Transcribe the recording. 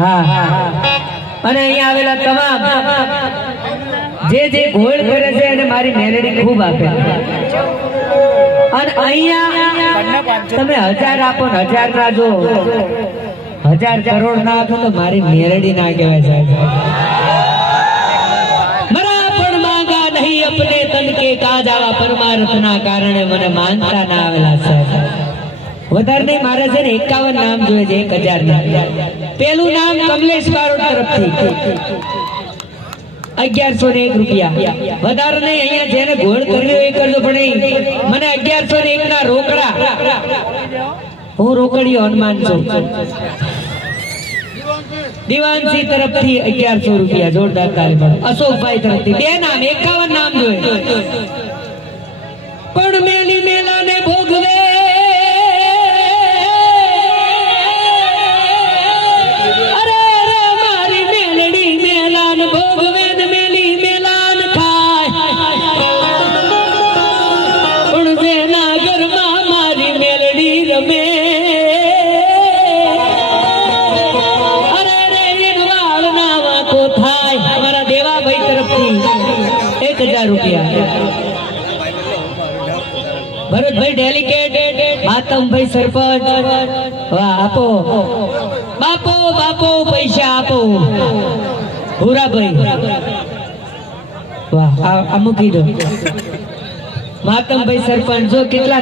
હા અને અહીંયા આવેલા તમામ જે ગોળ કરે છે અને મારી મેલેડી ખૂબ આપે અને અહીંયા તમે 1000 આપો ને 1000 ના જો 1000 કરોડ ના આપો તો મારી મેલેડી ના કહેવાય સાહેબ। મરા પણ માંગા નહીં અપને તન કે કાજ આવા પરમાર્થ ના કારણે મને માનતા ના આવેલા સાહેબ। વધારે નહીં મારે છે ને 51 નામ જોઈએ છે 1000 ના। પેલું નામ કમલેશ બારોટ તરફથી 1101 રૂપિયા વધારે નહીં। અહીંયા જેને ગોળ કર્યો એ કરજો પણ મને 1101 ના રોકડા હું રોકડીઓ હનુમાન છું। દીવાનસી તરફથી 1100 રૂપિયા જોરદાર તાલીમ। અશોકભાઈ તરફથી 2 નામ 51 નામ જોઈએ પણ મેલી મેલાને ભોગવે भरतभाई डेलिकेट मातमभाई सरपंच वाह आपो बापो बापो पैसा आपो पूरा भाई वाह आ मुकी दो मातमभाई सरपंच जो कितला